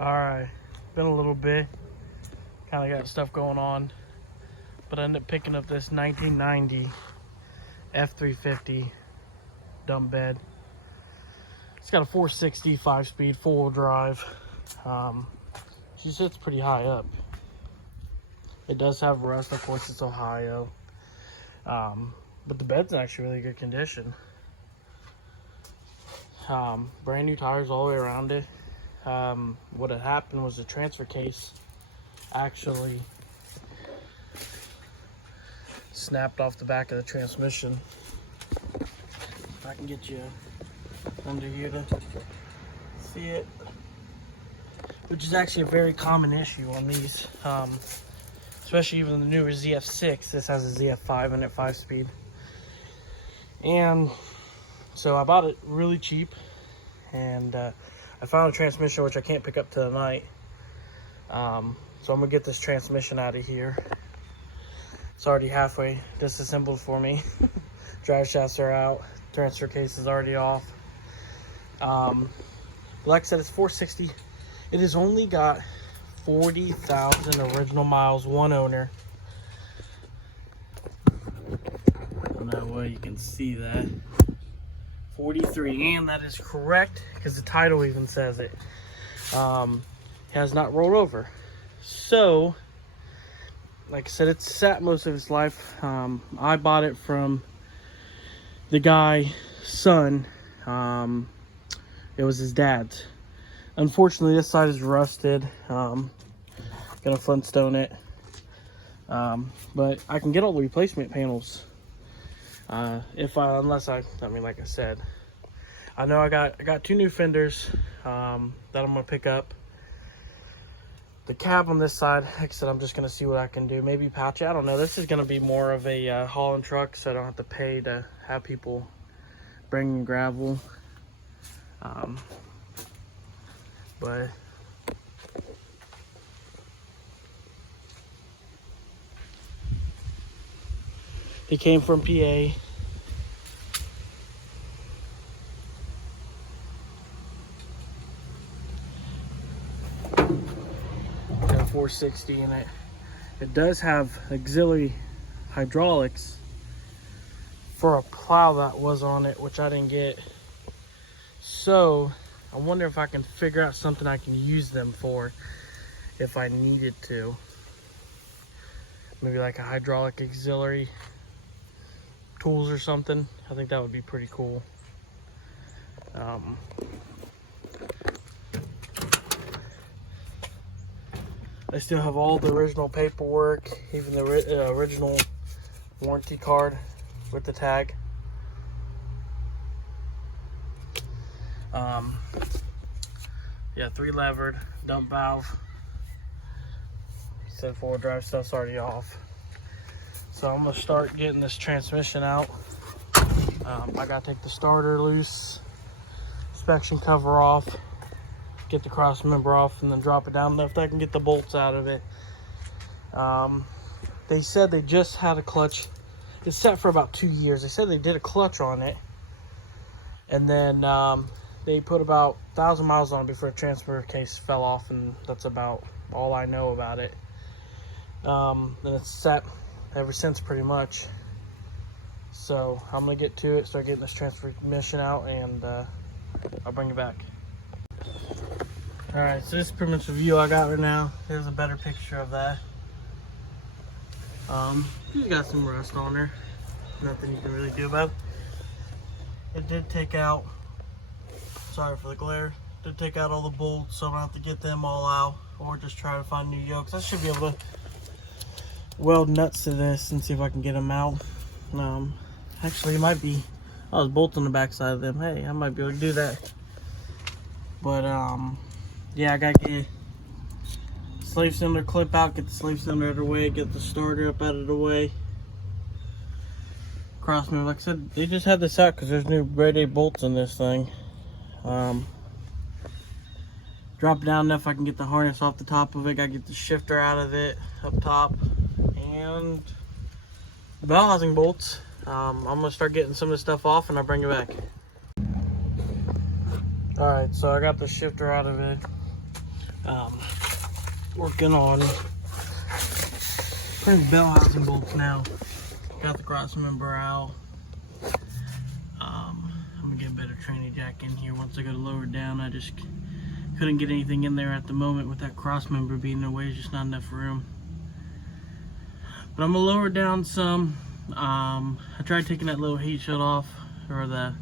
Alright, been a little bit. Kind of got stuff going on. But I ended up picking up this 1990 F350 dump bed. It's got a 460 5-speed four-wheel drive. She sits pretty high up. It does have rust, of course it's Ohio. But the bed's in actually really good condition. Brand new tires all the way around it. What had happened was the transfer case actually snapped off the back of the transmission. If I can get you under here to see it, which is actually a very common issue on these, especially even the newer ZF6. This has a ZF5 in it, 5-speed. And so I bought it really cheap, and I found a transmission which I can't pick up tonight. So I'm gonna get this transmission out of here. It's already halfway disassembled for me. Drive shafts are out, transfer case is already off. Like I said, it's 460. It has only got 40,000 original miles, one owner. That way you can see that. 43, and that is correct because the title even says it. Has not rolled over. So, like I said, it's sat most of its life. I bought it from the guy's son. It was his dad's. Unfortunately, this side is rusted. Gonna Flintstone it. But I can get all the replacement panels. Unless I mean, like I said, I know I got two new fenders that I'm gonna pick up. The cab on this side, like I said, I'm just gonna see what I can do. Maybe patch it. I don't know. This is gonna be more of a hauling truck, so I don't have to pay to have people bring gravel. But he came from PA. Got a 460 in it. It does have auxiliary hydraulics for a plow that was on it, which I didn't get. So I wonder if I can figure out something I can use them for if I needed to. Maybe like a hydraulic auxiliary tools or something. I think that would be pretty cool. I still have all the original paperwork, even the original warranty card with the tag. Yeah, 3-levered dump valve. Said 4-wheel drive stuff's already off. So I'm gonna start getting this transmission out. I gotta take the starter loose, inspection cover off, get the cross member off, and then drop it down enough that I can get the bolts out of it. They said they just had a clutch. It's set for about 2 years. They said they did a clutch on it, and then they put about 1,000 miles on it before the transfer case fell off, and that's about all I know about it. And it's sat ever since pretty much. So I'm gonna get to it, start getting this transmission out, and I'll bring it back. Alright, so this is pretty much the view I got right now. Here's a better picture of that. She's got some rust on her. Nothing you can really do about it. It did take out, sorry for the glare, did take out all the bolts, so I'm gonna have to get them all out or just try to find new yokes. I should be able to weld nuts to this and see if I can get them out. Actually, it might be, there's bolts on the back side of them. Hey, I might be able to do that. But yeah, I gotta get the slave cylinder clip out, get the slave cylinder out of the way, get the starter up out of the way. Cross member, like I said, they just had this out because there's new grade A bolts in this thing. Drop it down enough I can get the harness off the top of it. Gotta get the shifter out of it up top, and the bell housing bolts. I'm gonna start getting some of this stuff off and I'll bring it back. Alright, so I got the shifter out of it. Working on putting bell housing bolts now. Got the cross member out. I'm gonna get a better tranny jack in here once I go to lower it down. I just couldn't get anything in there at the moment with that cross member being in the way. There's just not enough room. But I'm gonna lower it down some. I tried taking that little heat shield off, or the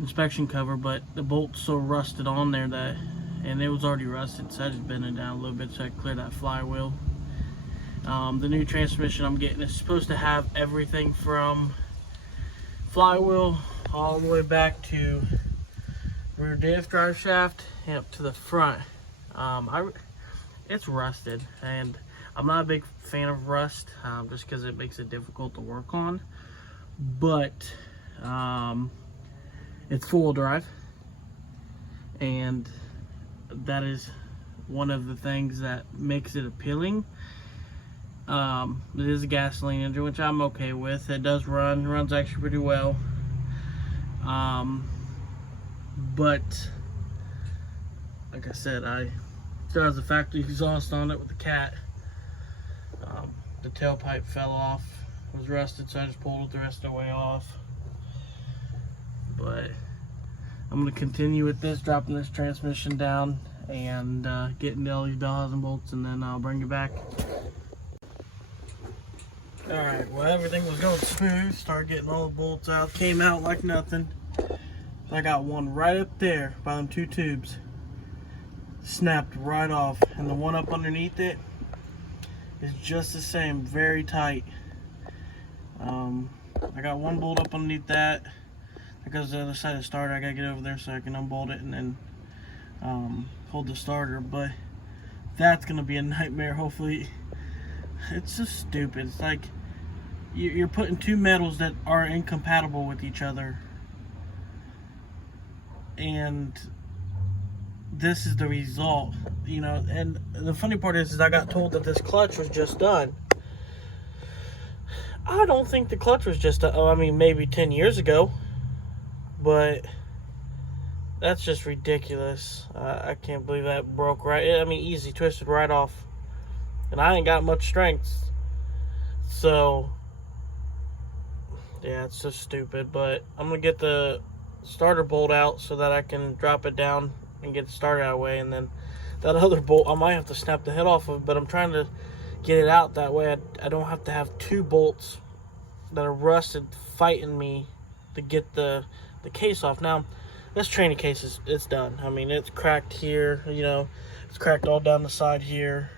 inspection cover, but the bolt's so rusted on there that, and it was already rusted, so I just bent it down a little bit so I could clear that flywheel. The new transmission I'm getting is supposed to have everything from flywheel all the way back to rear diff drive shaft and up to the front. It's rusted, and I'm not a big fan of rust, just because it makes it difficult to work on. But it's four-wheel drive, and that is one of the things that makes it appealing. It is a gasoline engine, which I'm okay with. It does runs actually pretty well. But like I said, I still has the factory exhaust on it with the cat. The tailpipe fell off, was rusted, so I just pulled it the rest of the way off. But I'm going to continue with this, dropping this transmission down and getting all these bell housing bolts, and then I'll bring it back. Alright, well, everything was going smooth. Started getting all the bolts out, came out like nothing. I got one right up there by them two tubes, snapped right off, and the one up underneath it is just the same, very tight. I got one bolt up underneath that. Because the other side of the starter, I gotta get over there so I can unbolt it and then hold the starter. But that's gonna be a nightmare. Hopefully, it's just stupid. It's like you're putting two metals that are incompatible with each other, and this is the result, you know. And the funny part is I got told that this clutch was just done. I don't think the clutch was just done. I mean, maybe 10 years ago. But that's just ridiculous. I can't believe that broke right. I mean, easy, twisted right off. And I ain't got much strength. So, yeah, it's just stupid. But I'm going to get the starter bolt out so that I can drop it down and get the starter out of the way. And then that other bolt, I might have to snap the head off of, but I'm trying to get it out that way. I don't have to have two bolts that are rusted fighting me to get the case off. Now, this tranny case it's done. I mean, it's cracked here, you know, it's cracked all down the side here.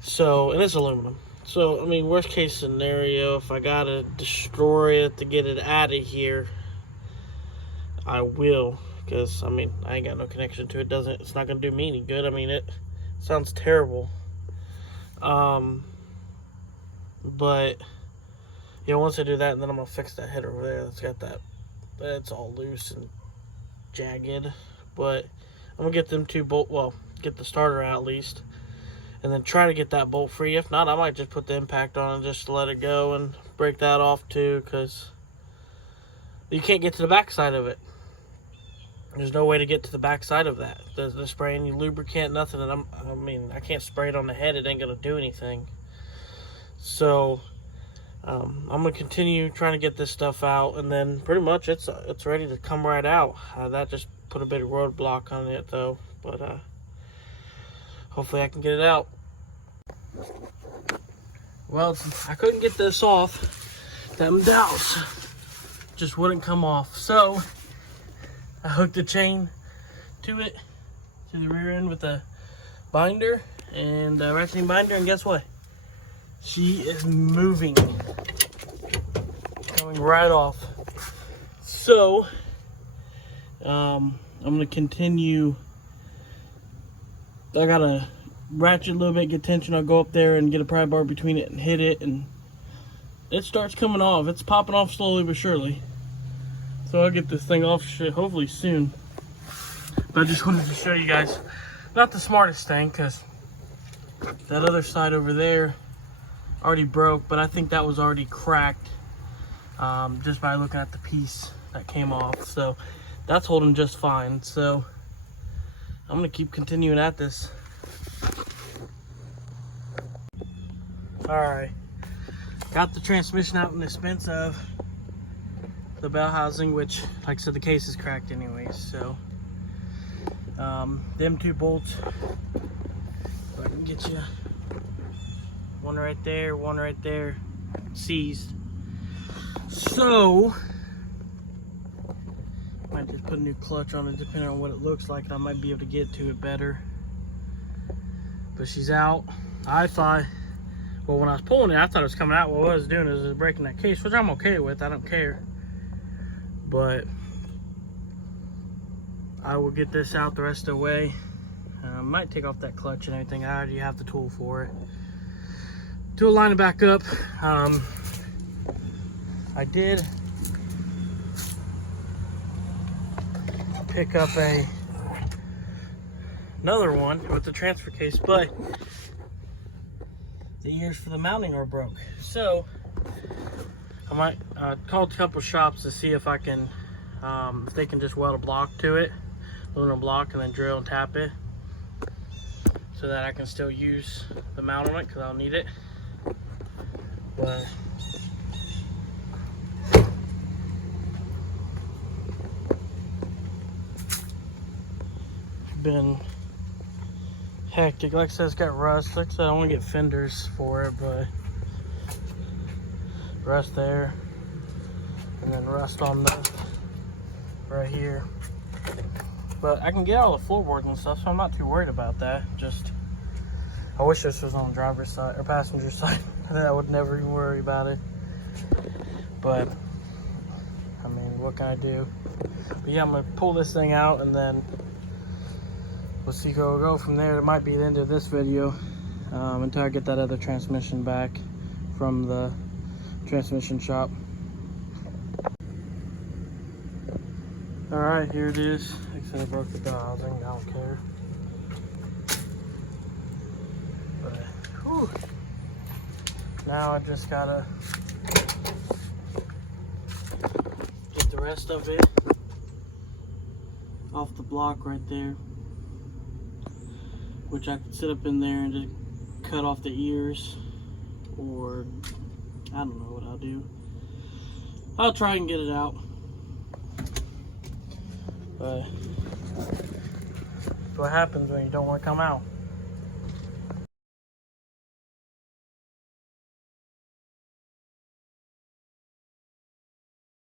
So, and it's aluminum. So, I mean, worst case scenario, if I gotta destroy it to get it out of here, I will. Because, I mean, I ain't got no connection to it. It's not gonna do me any good. I mean, it sounds terrible. But yeah, once I do that, then I'm gonna fix that head over there. That's got that's all loose and jagged. But I'm gonna get them two get the starter out at least, and then try to get that bolt free. If not, I might just put the impact on and just let it go and break that off too, because you can't get to the back side of it. There's no way to get to the back side of that. The spray any lubricant, nothing. And I mean, I can't spray it on the head. It ain't gonna do anything. So I'm gonna continue trying to get this stuff out, and then pretty much it's ready to come right out. That just put a bit of roadblock on it though, but hopefully I can get it out. Well, I couldn't get this off. Them dowels just wouldn't come off, so I hooked the chain to it, to the rear end with a binder and a ratcheting binder, and guess what? She is moving, coming right off. So, I'm going to continue. I got to ratchet a little bit, get tension. I'll go up there and get a pry bar between it and hit it, and it starts coming off. It's popping off slowly but surely. So I'll get this thing off hopefully soon. But I just wanted to show you guys, not the smartest thing, because that other side over there already broke, but I think that was already cracked just by looking at the piece that came off. So that's holding just fine. So I'm gonna keep continuing at this. Alright, got the transmission out in expense of the bell housing, which, like I said, the case is cracked anyways. So them 2 bolts, if I can get you, one right there, seized. So might just put a new clutch on it depending on what it looks like, and I might be able to get to it better. But she's out. I thought, well, when I was pulling it, I thought it was coming out. What I was doing is it was breaking that case, which I'm okay with. I don't care. But I will get this out the rest of the way. I might take off that clutch and everything. I already have the tool for it. To line it back up. I did pick up another one with the transfer case, but the ears for the mounting are broke. So I might call a couple shops to see if I can, if they can just weld a block to it, aluminum block, and then drill and tap it, so that I can still use the mount on it, because I'll need it. But been hectic. Like I said, it's got rust. Like I said, I want to get fenders for it, but rust there, and then rust on the right here. But I can get all the floorboards and stuff, so I'm not too worried about that. Just, I wish this was on the driver's side or passenger side. Then I would never even worry about it. But I mean, what can I do? But yeah, I'm gonna pull this thing out, and then we'll see where we'll go from there. It might be the end of this video until I get that other transmission back from the transmission shop. Alright, here it is. Like I said, I broke the bell housing. I don't care. But, whew. Now I just gotta get the rest of it off the block right there, which I could sit up in there and just cut off the ears, or I don't know what I'll do. I'll try and get it out. But that's what happens when you don't want to come out.